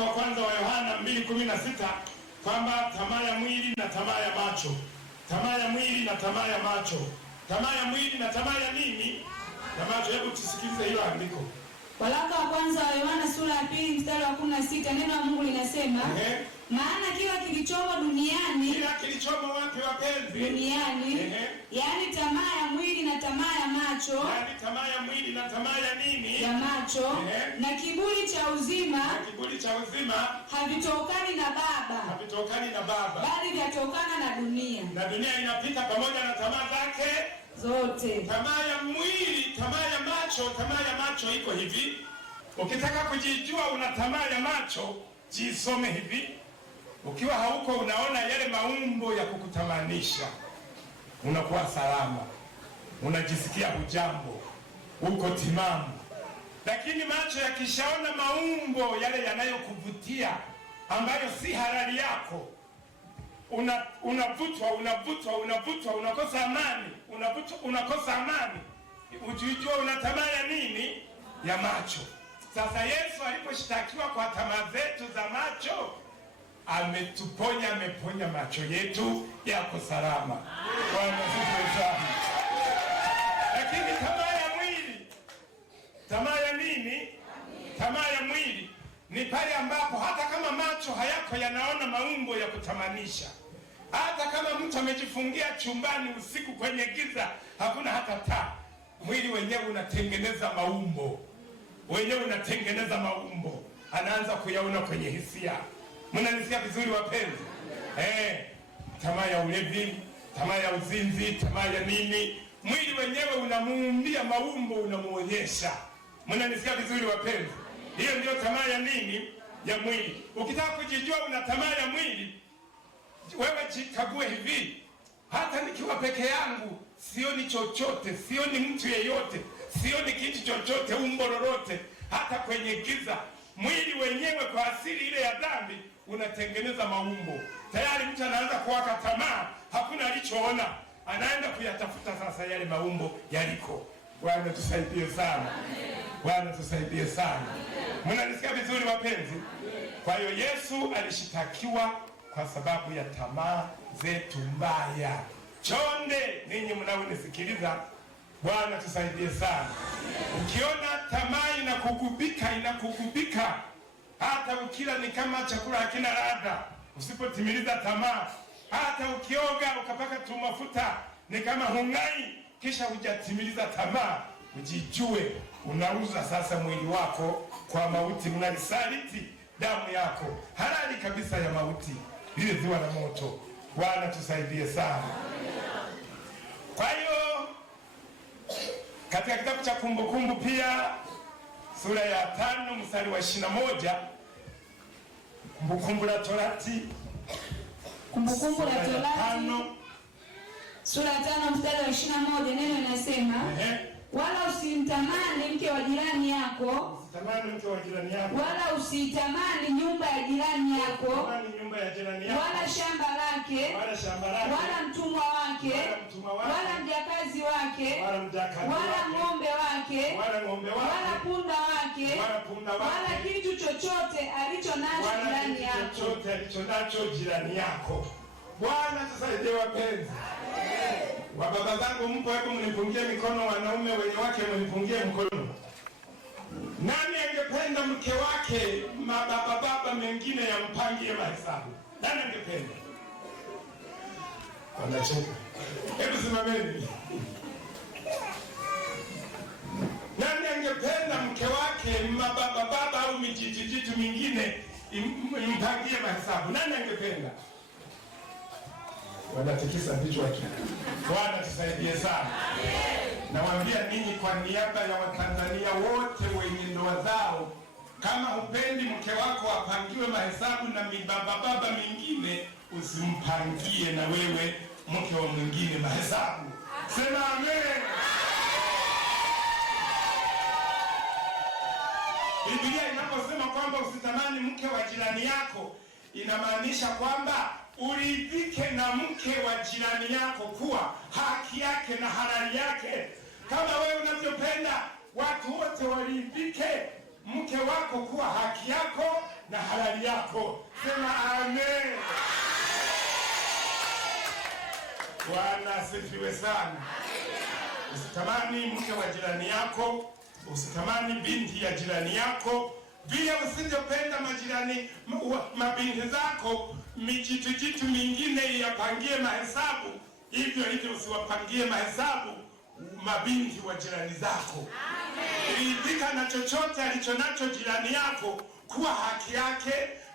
waraka wa kwanza wa Yohana 2:16 kwamba tamaa ya mwili na tamaa ya macho, tamaa ya mwili na tamaa ya macho, tamaa ya mwili na tamaa ya nini? Na macho. Hebu tusikilize hilo andiko. Waraka wa kwanza wa Yohana sura ya 2 mstari wa 16, neno la Mungu linasema, maana kila kilichomo duniani, kila kilichomo wapi wapenzi? Duniani. Yaani tamaa ya mwili na tamaa ya macho, yaani tamaa ya mwili na tamaa ya nini? Ya macho. Na kiburi cha uzima, na kiburi cha uzima havitokani na Baba, havitokani na Baba, bali vyatokana na dunia, na dunia inapita pamoja na tamaa zake zote. Tamaa ya mwili, tamaa ya macho. Tamaa ya macho iko hivi. Ukitaka kujijua una tamaa ya macho, jisome hivi. Ukiwa hauko unaona yale maumbo ya kukutamanisha, unakuwa salama, unajisikia hujambo, uko timamu. Lakini macho yakishaona maumbo yale yanayokuvutia ambayo si halali yako, unavutwa, unakosa amani, unakosa amani. Ujijua una tamaa ya nini? Ya macho. Sasa Yesu aliposhtakiwa kwa tamaa zetu za macho, ametuponya, ameponya macho yetu, yako salama. Bwana asifiwe sana. Lakini tamaa ya mwili, tamaa ya nini? Tamaa ya mwili ni pale ambapo hata kama macho hayako yanaona maumbo ya kutamanisha, hata kama mtu amejifungia chumbani usiku kwenye giza, hakuna hata taa, mwili wenyewe unatengeneza maumbo, wenyewe unatengeneza maumbo, anaanza kuyaona kwenye hisia. Mnanisikia vizuri wapenzi? Tamaa ya ulevi, tamaa ya uzinzi, tamaa ya nini, mwili wenyewe unamuumbia maumbo, unamuonyesha. Mnanisikia vizuri wapenzi? Hiyo ndio tamaa ya nini? Ya mwili. Ukitaka kujijua una tamaa ya mwili, wewe jikague hivi. Hata nikiwa peke yangu sioni chochote, sioni mtu yeyote, sioni kitu chochote, umbo lolote, hata kwenye giza. Mwili wenyewe kwa asili ile ya dhambi unatengeneza maumbo. Tayari mtu anaanza kuwaka tamaa, hakuna alichoona, anaenda kuyatafuta sasa yale maumbo yaliko. Bwana tusaidie sana. Bwana tusaidie sana. Mnanisikia vizuri wapenzi? Kwa hiyo Yesu alishitakiwa kwa sababu ya tamaa zetu mbaya. Chonde ninyi mnaonisikiliza, Bwana tusaidie sana. Ukiona tamaa inakugubika, hata ukila ni kama chakula hakina ladha, usipotimiliza tamaa. Hata ukioga ukapaka tu mafuta ni kama hungai, kisha hujatimiliza tamaa. Ujijue unauza sasa mwili wako kwa mauti, unalisaliti damu yako halali kabisa ya mauti, lile ziwa la moto. Bwana tusaidie sana. Kwa hiyo katika kitabu cha Kumbukumbu pia sura ya 5 mstari wa 21, Kumbukumbu la Torati, Kumbukumbu la Torati sura ya 5 mstari wa 21, neno linasema, wala usimtamani mke wa jirani yako, usitamani mke wa jirani yako, wala usitamani nyumba ya jirani yako, wala shamba lake, wala mtumwa wake, wala mjakazi wake, wala ng'ombe wake, wala punda wake, wala kitu chochote alicho nacho jirani yako. Bwana tusaidie wapenzi. Wababa zangu mpo, hebu mnipungie mikono. Wanaume wenye wake mnipungie mkono. Nani angependa mke wake baba mengine yampangie mahesabu? Nani angependa? Wanacheka. Hebu simameni. Nani angependa mke wake baba au mijijijitu mingine impangie mahesabu? Nani angependa? Wanatikisa vichwa hiki. Bwana tusaidie sana. Nawaambia ninyi kwa niaba ya Watanzania wote wenye ndoa zao, kama hupendi mke wako apangiwe mahesabu na baba mingine, usimpangie na wewe mke wa mwingine mahesabu. Sema amen. Biblia inaposema kwamba usitamani mke wa jirani yako, inamaanisha kwamba uridhike na mke wa jirani yako kuwa haki yake na halali yake. Kama wewe unavyopenda watu wote waridhike, mke wako kuwa haki yako na halali yako. Sema amen. Bwana asifiwe sana. Usitamani mke wa jirani yako, usitamani binti ya jirani yako, vile usijopenda majirani mabinti zako mijitu mingine yapangie mahesabu, hivyo usiwapangie mahesabu mabinti wa jirani zako. Ridhika na chochote alichonacho jirani yako kuwa haki yake,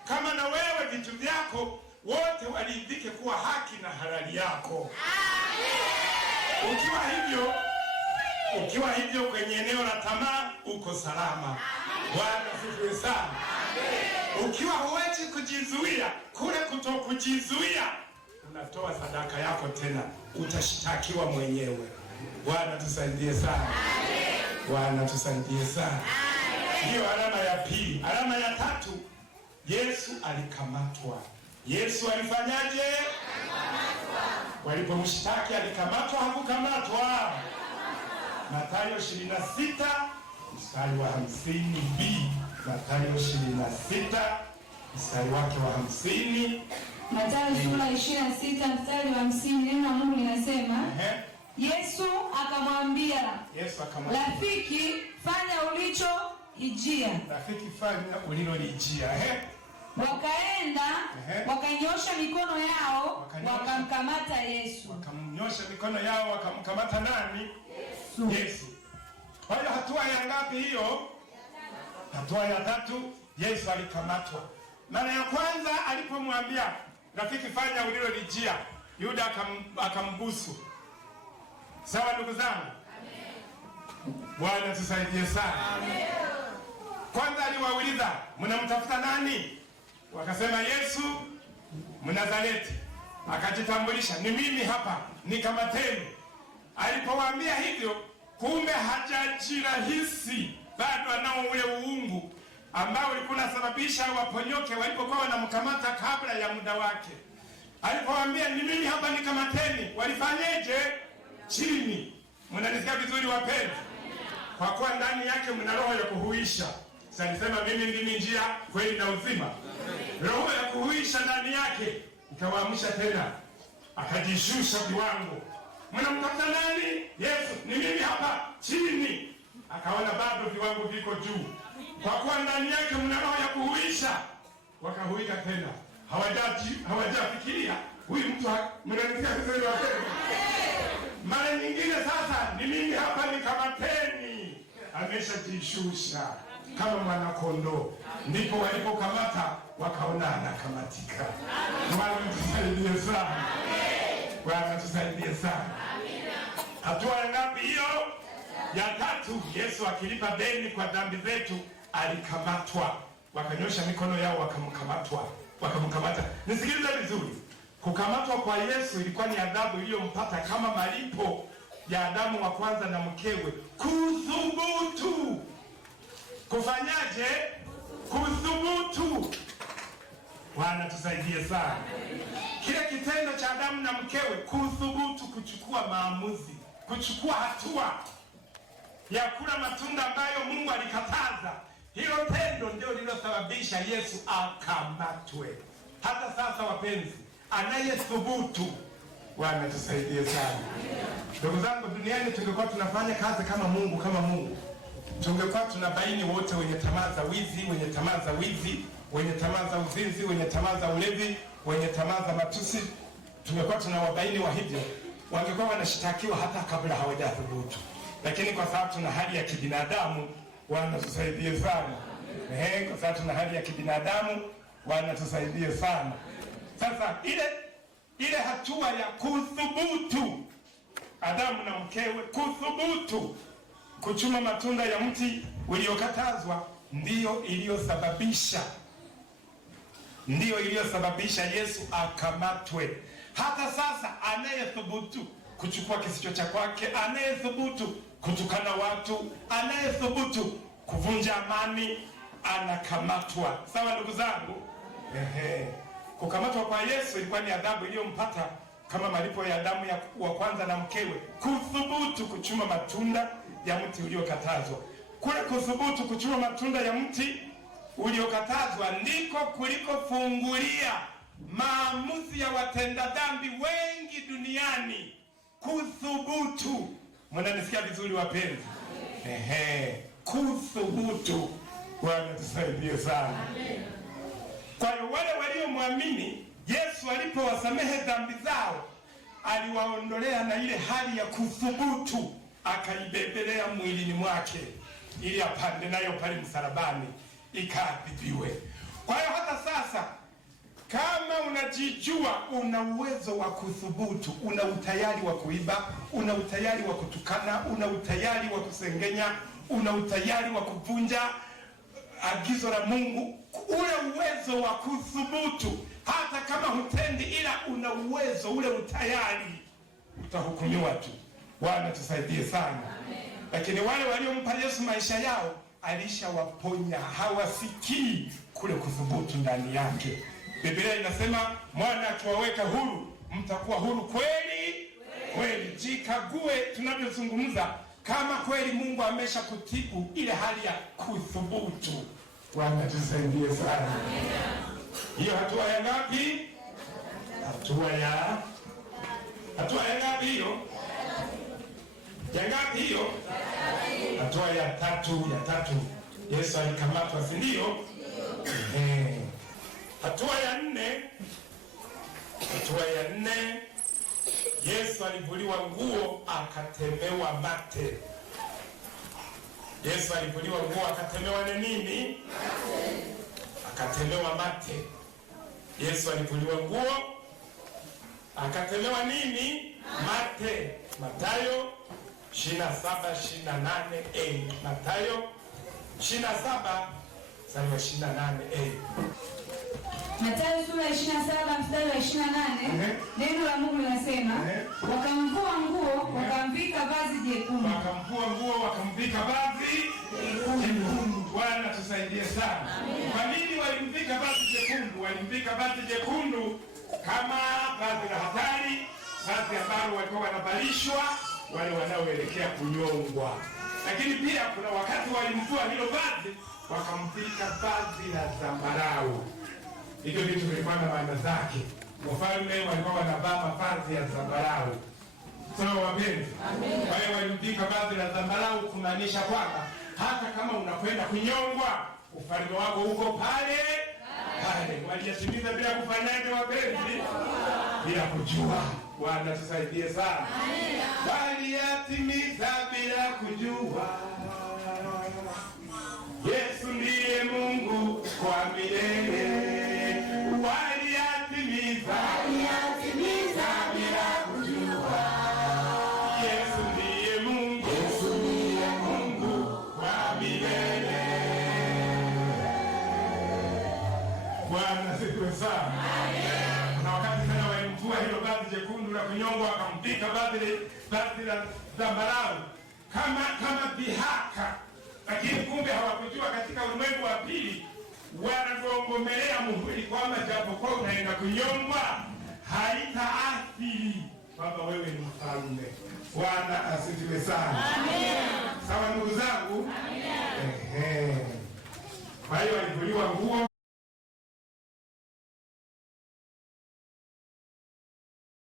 kama na wewe vitu vyako wote waridhike kuwa haki na halali yako. Ukiwa hivyo kwenye eneo la tamaa uko salama. Bwana asifiwe sana. Ukiwa huwezi kujizuia, kule kutokujizuia, unatoa sadaka yako tena utashitakiwa mwenyewe. Bwana tusaidie sana. Bwana tusaidie sana. Hiyo alama ya pili. Alama ya tatu, Yesu alikamatwa. Yesu alifanyaje? Walipomshtaki alikamatwa, hakukamatwa? Mathayo 26 mstari wa 50b. Mathayo 26 mstari wake wa 50. Mathayo sura 26 mstari wa 50, neno la Mungu linasema, Yesu akamwambia, rafiki, fanya ulichoijia. Rafiki, fanya ulilolijia. Wakaenda, wakanyosha mikono yao, wakamkamata Yesu. Wakamnyosha mikono yao, wakamkamata nani? Yesu. Kwa hiyo hatua ya ngapi hiyo? Hatua ya tatu, Yesu alikamatwa. Mara ya kwanza alipomwambia rafiki, fanya ulilolijia, Yuda akambusu. Sawa ndugu zangu? Bwana tusaidie sana. Kwanza aliwauliza, mnamtafuta nani? Wakasema Yesu Mnazareti. Akajitambulisha, ni mimi hapa, nikamateni. Alipowaambia hivyo, kumbe hajajirahisi, bado anao ule uungu ambao ulikuwa unasababisha waponyoke walipokuwa wanamkamata kabla ya muda wake. Alipowaambia ni mimi hapa, nikamateni, walifanyeje? Chini. Mnanisikia vizuri wapenzi? Kwa kuwa ndani yake mna roho ya kuhuisha. Sasa nisema mimi ndimi njia, kweli na uzima. Roho ya kuhuisha ndani yake ikawaamsha tena, akajishusha viwango. Mnamtafuta nani? Yesu. Ni mimi hapa, chini. Akaona bado viwango viko juu. Kwa kuwa ndani yake mna roho ya kuhuisha, wakahuika tena. Hawajafikiria huyu mtu, mnanisikia vizuri wapenzi? Mara nyingine sasa, ni mimi hapa, nikamateni. Ameshajishusha kama mwana kondoo. Ndipo walipokamata wakaona anakamatika. Bwana tusaidie sana. Bwana tusaidie sana. Hatua ya ngapi hiyo? Ya tatu. Yesu akilipa deni kwa dhambi zetu alikamatwa. Wakanyosha mikono yao, wakamkamata. Nisikilize vizuri. Kukamatwa kwa Yesu ilikuwa ni adhabu iliyompata kama malipo ya Adamu wa kwanza na mkewe kuthubutu. Kufanyaje? Kuthubutu. Bwana tusaidie sana. Kile kitendo cha Adamu na mkewe kuthubutu, kuchukua maamuzi, kuchukua hatua ya kula matunda ambayo Mungu alikataza, hilo tendo ndio lililosababisha Yesu akamatwe. Hata sasa wapenzi, anayethubutu, Bwana tusaidie sana. Ndugu zangu, duniani tungekuwa tunafanya kazi kama Mungu, tungekuwa tunabaini wote wenye tamaa za wizi, wenye tamaa za wizi, wenye tamaa za uzinzi, wenye tamaa za ulevi, wenye tamaa za matusi. Tungekuwa tunawabaini wa hivyo, wangekuwa wanashitakiwa hata kabla hawajathubutu. Lakini kwa sababu tuna hali ya kibinadamu, Bwana tusaidie sana. Kwa sababu tuna hali ya kibinadamu, Bwana tusaidie sana. Sasa ile hatua ya kuthubutu, Adamu na mkewe kuthubutu kuchuma matunda ya mti uliokatazwa, ndiyo iliyosababisha Yesu akamatwe. Hata sasa anayethubutu kuchukua kisicho cha kwake, anayethubutu kutukana watu, anayethubutu kuvunja amani, anakamatwa. Sawa ndugu zangu? Kukamatwa kwa Yesu ilikuwa ni adhabu iliyompata kama malipo ya Adamu wa kwanza na mkewe kuthubutu kuchuma matunda ya mti uliokatazwa. Kule kuthubutu kuchuma matunda ya mti uliokatazwa ndiko kulikofungulia maamuzi ya watenda dhambi wengi duniani kuthubutu. Mnanisikia vizuri wapenzi? Kuthubutu. Bwana tusaidie sana. Kwa hiyo wale waliomwamini Yesu alipowasamehe dhambi zao, aliwaondolea na ile hali ya kuthubutu, akaibebelea mwilini mwake ili apande nayo pale msalabani ikaadhibiwe. Kwa hiyo hata sasa kama unajijua una uwezo wa kuthubutu, una utayari wa kuiba, una utayari wa kutukana, una utayari wa kusengenya, una utayari wa kuvunja agizo la Mungu, ule uwezo wa kuthubutu, hata kama hutendi, ila una uwezo ule utayari, utahukumiwa tu. Bwana tusaidie sana. Lakini wale waliompa Yesu maisha yao, alishawaponya, hawasikii kule kuthubutu ndani yake. Biblia inasema mwana akiwaweka huru, mtakuwa huru kweli kweli. Jikague tunavyozungumza, kama kweli Mungu amesha kutibu ile hali ya kuthubutu. Bwana tusaidie sana. Hiyo hatua ya ngapi? Hatua ya ngapi hiyo? Ya ngapi hiyo? Hatua ya tatu. Yesu alikamatwa, si ndio? Hatua ya nne, Yesu alivuliwa nguo akatemewa mate. Yesu alivuliwa nguo akatemewa na nini? Akatemewa mate. Yesu alivuliwa nguo akatemewa nini? Mate. Mathayo 27:28a. Mathayo 27:28a. Mathayo sura 27 mstari wa 28. Neno la Mungu linasema, wakamvua nguo wakamvika vazi jekundu. Wakamvua nguo wakamvika vazi jekundu. Bwana tusaidie sana. Kwa nini walimvika vazi jekundu? Walimvika vazi jekundu kama vazi la hatari, vazi ambalo walikuwa wanavalishwa wale wanaoelekea kunyongwa. Lakini pia kuna wakati walimvua hilo vazi wakamvika vazi la zambarau. Hivyo vitu vilikuwa na maana zake. Wafalme walikuwa wanavaa mavazi ya zambarau. Sawa wapenzi? Kwa hiyo walimvika vazi la zambarau kumaanisha kwamba hata kama unakwenda kunyongwa, ufalme wako uko pale. Waliyatimiza bila kufanyaje wapenzi? Bila kujua. Bwana tusaidie sana. Waliyatimiza bila kujua. Yesu ndiye Mungu kwa milele. Waliyatimiza bila kujua. Yesu ndiye Mungu. Yesu ndiye Mungu kwa milele. Bwana sifiwe sana. Na wakati tena walimvua hilo vazi jekundu la kunyongwa wakamvika vazi la zambarau kama dhihaka. Lakini kumbe hawakujua katika ulimwengu wa pili wanagongomelea muhuri kwamba japokuwa unaenda kunyongwa haitaathiri kwamba wewe ni mfalme. Bwana asifiwe sana. Sawa ndugu zangu? Kwa hiyo walivuliwa nguo